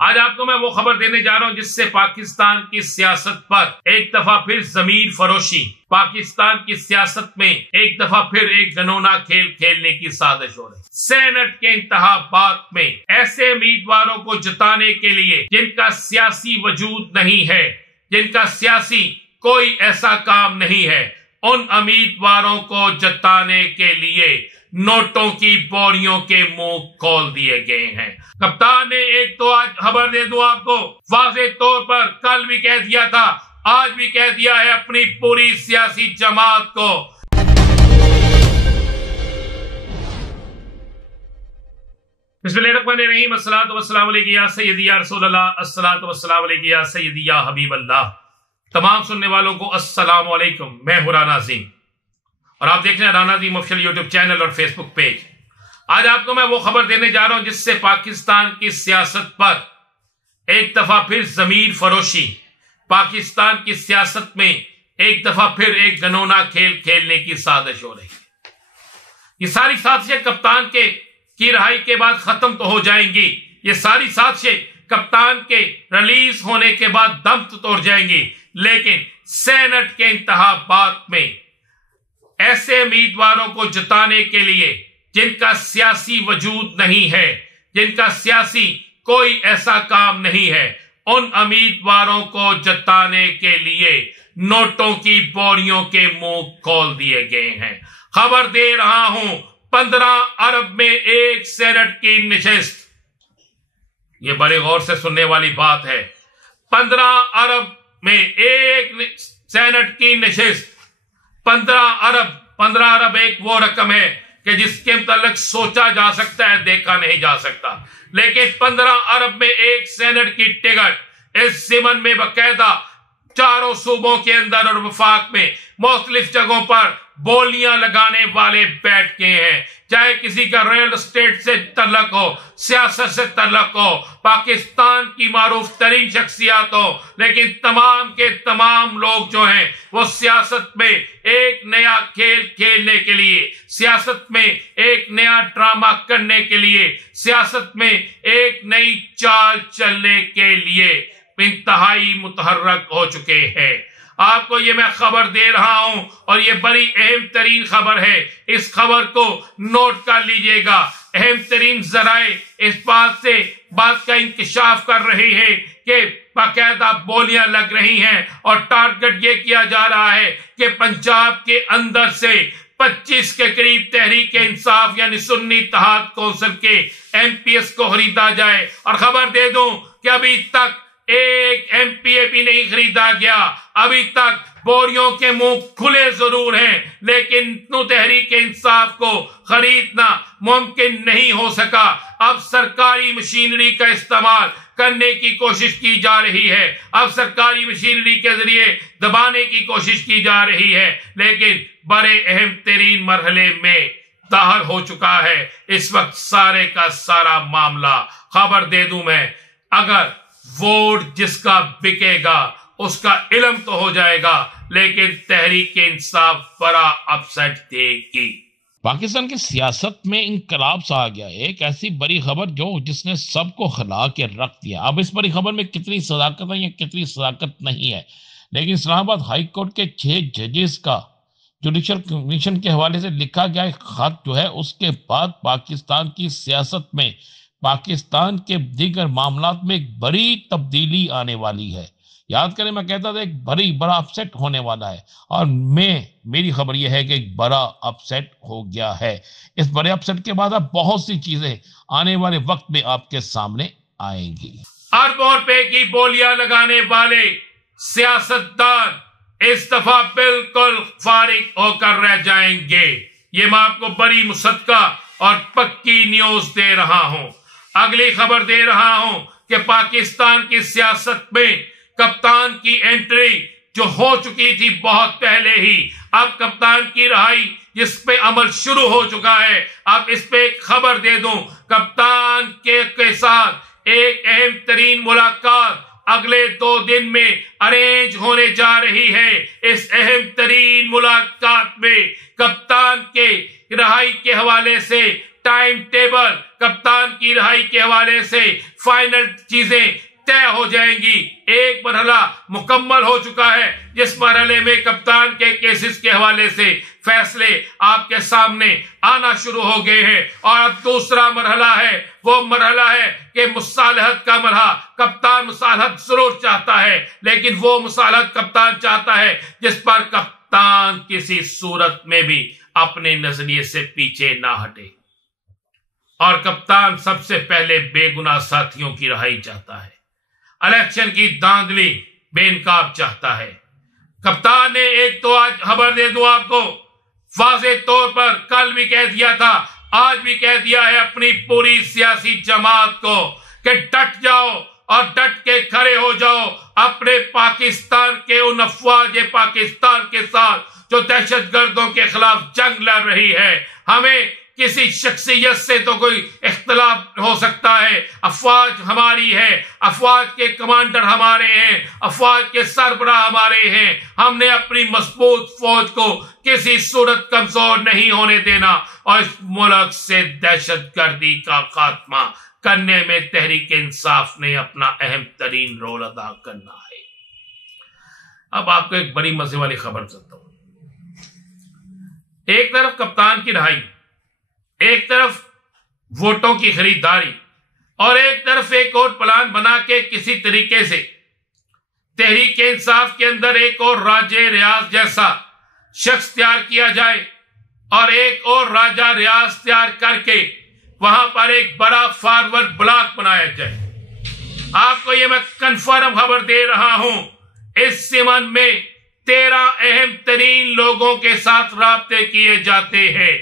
آج آپ کو میں وہ خبر دینے جا رہا ہوں جس سے پاکستان کی سیاست پر ایک دفعہ پھر ضمیر فروشی، پاکستان کی سیاست میں ایک دفعہ پھر ایک گنونا کھیل کھیلنے کی سازش ہو رہی ہے۔ سینٹ کے انتخابات میں ایسے امیدواروں کو جتانے کے لیے جن کا سیاسی وجود نہیں ہے، جن کا سیاسی کوئی ایسا کام نہیں ہے، ان امیدواروں کو جتانے کے لیے نوٹوں کی بوریوں کے منہ کھول دیے گئے ہیں۔ کپتان نے ایک تو آج خبر دے دوں آپ کو، واضح طور پر کل بھی کہہ دیا تھا، آج بھی کہہ دیا ہے اپنی پوری سیاسی جماعت کو، بسم اللہ الرحمن الرحیم، الصلاۃ والسلام علیک یا سیدی یا رسول اللہ، الصلاۃ والسلام علیک یا سیدی یا حبیب اللہ۔ تمام سننے والوں کو السلام علیکم، میں ہوں رانا عظیم اور آپ دیکھ رہے ہیں رانا عظیم آفیشل یوٹیوب چینل اور فیس بک پیج۔ آج آپ کو میں وہ خبر دینے جا رہا ہوں جس سے پاکستان کی سیاست پر ایک دفعہ پھر ضمیر فروشی، پاکستان کی سیاست میں ایک دفعہ پھر ایک گنونا کھیل کھیلنے کی سازش ہو رہی ہے۔ یہ ساری سازشیں کپتان کی رہائی کے بعد ختم تو ہو جائیں گی، یہ ساری سازشیں کپتان کے ریلیز ہونے کے بعد دم توڑ جائیں گی، لیکن سینٹ کے انتخابات میں ایسے امیدواروں کو جتانے کے لیے جن کا سیاسی وجود نہیں ہے، جن کا سیاسی کوئی ایسا کام نہیں ہے، ان امیدواروں کو جتانے کے لیے نوٹوں کی بوریوں کے منہ کھول دیے گئے ہیں۔ خبر دے رہا ہوں، 15 ارب میں ایک سینٹ کی نشست، یہ بڑے غور سے سننے والی بات ہے، 15 ارب میں ایک سینٹ کی نشست، 15 ارب ایک وہ رقم ہے کہ جس کے متعلق سوچا جا سکتا ہے، دیکھا نہیں جا سکتا، لیکن 15 ارب میں ایک سینٹ کی ٹکٹ اس زمن میں باقاعدہ چاروں صوبوں کے اندر اور وفاق میں مختلف جگہوں پر بولیاں لگانے والے بیٹھ گئے ہیں، چاہے کسی کا ریل اسٹیٹ سے تعلق ہو، سیاست سے تعلق ہو، پاکستان کی معروف ترین شخصیات ہو، لیکن تمام کے تمام لوگ جو ہیں وہ سیاست میں ایک نیا کھیل کھیلنے کے لیے، سیاست میں ایک نیا ڈرامہ کرنے کے لیے، سیاست میں ایک نئی چال چلنے کے لیے انتہائی متحرک ہو چکے ہیں۔ آپ کو یہ میں خبر دے رہا ہوں اور یہ بڑی اہم ترین خبر ہے، اس خبر کو نوٹ کر لیجئے گا۔ اہم ترین ذرائع اس بات کا انکشاف کر رہی ہے کہ باقاعدہ بولیاں لگ رہی ہیں اور ٹارگٹ یہ کیا جا رہا ہے کہ پنجاب کے اندر سے 25 کے قریب تحریک انصاف یعنی سنی اتحاد کونسل کے ایم پی ایس کو خریدا جائے، اور خبر دے دوں کہ ابھی تک ایک ایم پی اے بھی نہیں خریدا گیا، ابھی تک بوریوں کے منہ کھلے ضرور ہیں، لیکن تحریک انصاف کو خریدنا ممکن نہیں ہو سکا۔ اب سرکاری مشینری کا استعمال کرنے کی کوشش کی جا رہی ہے، اب سرکاری مشینری کے ذریعے دبانے کی کوشش کی جا رہی ہے، لیکن بڑے اہم ترین مرحلے میں ظاہر ہو چکا ہے اس وقت سارے کا سارا معاملہ۔ خبر دے دوں میں، اگر ووٹ جس کا بکے گا اس کا علم تو ہو جائے گا، لیکن تحریک انصاف بڑا اپسیٹ دے گی۔ پاکستان کی سیاست میں انقلاب سا آ گیا، ایک ایسی بڑی خبر جس نے سب کو ہلا کے رکھ دیا۔ اب اس بڑی خبر میں کتنی صداقت ہے یا کتنی صداقت نہیں ہے، لیکن اسلام آباد ہائی کورٹ کے 6 ججز کا جوڈیشل کمیشن کے حوالے سے لکھا گیا ایک خط جو ہے، اس کے بعد پاکستان کی سیاست میں، پاکستان کے دیگر معاملات میں ایک بڑی تبدیلی آنے والی ہے۔ یاد کریں میں کہتا تھا ایک بڑا اپسیٹ ہونے والا ہے، اور میری خبر یہ ہے کہ ایک بڑا اپسیٹ ہو گیا ہے۔ اس بڑے اپسیٹ کے بعد اب بہت سی چیزیں آنے والے وقت میں آپ کے سامنے آئیں گی۔ اربوں روپے کی بولیاں لگانے والے سیاستدان اس دفعہ بالکل فارغ ہو کر رہ جائیں گے، یہ میں آپ کو بڑی مصدقہ اور پکی نیوز دے رہا ہوں۔ اگلی خبر دے رہا ہوں کہ پاکستان کی سیاست میں کپتان کی انٹری جو ہو چکی تھی بہت پہلے ہی، اب کپتان کی رہائی جس پہ عمل شروع ہو چکا ہے، اب اس پہ ایک خبر دے دوں، کپتان کے ساتھ ایک اہم ترین ملاقات اگلے 2 دن میں ارینج ہونے جا رہی ہے۔ اس اہم ترین ملاقات میں کپتان کے رہائی کے حوالے سے ٹائم ٹیبل کپتان کی رہائی کے حوالے سے فائنل چیزیں طے ہو جائیں گی۔ ایک مرحلہ مکمل ہو چکا ہے جس مرحلے میں کپتان کے کیسز کے حوالے سے فیصلے آپ کے سامنے آنا شروع ہو گئے ہیں، اور اب دوسرا مرحلہ ہے، وہ مرحلہ ہے کہ مصالحت کا مرحلہ۔ کپتان مصالحت ضرور چاہتا ہے، لیکن وہ مصالحت کپتان چاہتا ہے جس پر کپتان کسی صورت میں بھی اپنے نظریے سے پیچھے نہ ہٹے، اور کپتان سب سے پہلے بے گناہ ساتھیوں کی رہائی چاہتا ہے، الیکشن کی دھاندلی بے نقاب چاہتا ہے۔ کپتان نے ایک تو آج خبر دے دوں آپ کو، واضح طور پر کل بھی کہہ دیا تھا، آج بھی کہہ دیا ہے اپنی پوری سیاسی جماعت کو کہ ڈٹ جاؤ اور ڈٹ کے کھڑے ہو جاؤ اپنے پاکستان کے ان افواج پاکستان کے ساتھ جو دہشت گردوں کے خلاف جنگ لڑ رہی ہے۔ ہمیں کسی شخصیت سے تو کوئی اختلاف ہو سکتا ہے، افواج ہماری ہے، افواج کے کمانڈر ہمارے ہیں، افواج کے سربراہ ہمارے ہیں۔ ہم نے اپنی مضبوط فوج کو کسی صورت کمزور نہیں ہونے دینا، اور اس ملک سے دہشت گردی کا خاتمہ کرنے میں تحریک انصاف نے اپنا اہم ترین رول ادا کرنا ہے۔ اب آپ کو ایک بڑی مزے والی خبر دیتا ہوں۔ ایک طرف کپتان کی رہائی، ایک طرف ووٹوں کی خریداری، اور ایک طرف ایک اور پلان بنا کے کسی طریقے سے تحریک انصاف کے اندر ایک اور راجہ ریاض جیسا شخص تیار کیا جائے، اور ایک اور راجہ ریاض تیار کر کے وہاں پر ایک بڑا فارورڈ بلاک بنایا جائے۔ آپ کو یہ میں کنفرم خبر دے رہا ہوں، اس سمن میں 13 اہم ترین لوگوں کے ساتھ رابطے کیے جاتے ہیں۔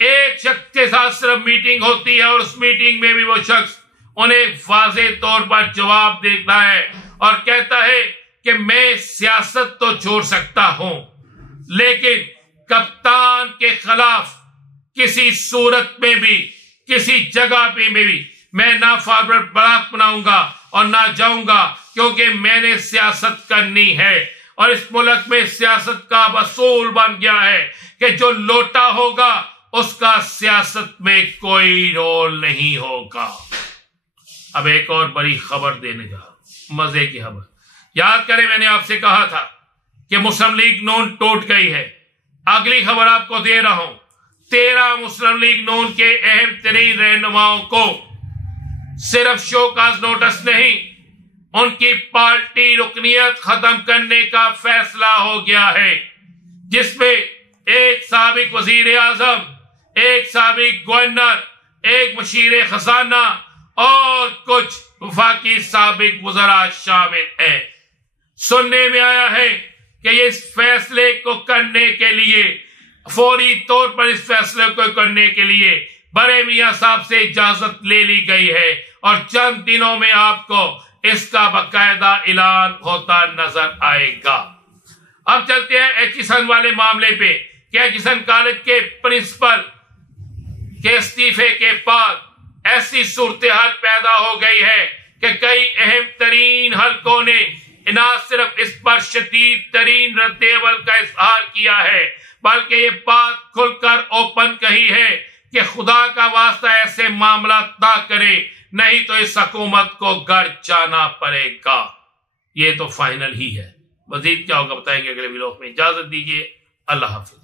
ایک شخص کے ساتھ صرف میٹنگ ہوتی ہے، اور اس میٹنگ میں بھی وہ شخص انہیں واضح طور پر جواب دیتا ہے اور کہتا ہے کہ میں سیاست تو چھوڑ سکتا ہوں، لیکن کپتان کے خلاف کسی صورت میں بھی، کسی جگہ پہ بھی میں نہ فارورڈ بلاک بناؤں گا اور نہ جاؤں گا، کیونکہ میں نے سیاست کرنی ہے۔ اور اس ملک میں سیاست کا اصول بن گیا ہے کہ جو لوٹا ہوگا اس کا سیاست میں کوئی رول نہیں ہوگا۔ اب ایک اور بڑی خبر دینے جا رہا ہوں، مزے کی خبر۔ یاد کریں میں نے آپ سے کہا تھا کہ مسلم لیگ نون ٹوٹ گئی ہے۔ اگلی خبر آپ کو دے رہا ہوں، 13 مسلم لیگ نون کے اہم ترین رہنماؤں کو صرف شو کاز نوٹس نہیں، ان کی پارٹی رکنیت ختم کرنے کا فیصلہ ہو گیا ہے، جس میں ایک سابق وزیر اعظم، ایک سابق گورنر، ایک مشیر خزانہ اور کچھ وفاقی سابق وزراء شامل ہیں۔ سننے میں آیا ہے کہ اس فیصلے کو کرنے کے لیے، فوری طور پر اس فیصلے کو کرنے کے لیے بڑے میاں صاحب سے اجازت لے لی گئی ہے، اور چند دنوں میں آپ کو اس کا باقاعدہ اعلان ہوتا نظر آئے گا۔ اب چلتے ہیں ایچسن والے معاملے پہ کہ ایچسن کالج کے پرنسپل کے استعفے کے بعد ایسی صورتحال پیدا ہو گئی ہے کہ کئی اہم ترین حلقوں نے نہ صرف اس پر شدید ترین رد عمل کا اظہار کیا ہے، بلکہ یہ بات کھل کر اوپن کہی ہے کہ خدا کا واسطہ ایسے معاملات نہ کرے، نہیں تو اس حکومت کو گھر جانا پڑے گا۔ یہ تو فائنل ہی ہے، مزید کیا ہوگا بتائیں گے اگلے ویلوگ میں۔ اجازت دیجیے، اللہ حافظ۔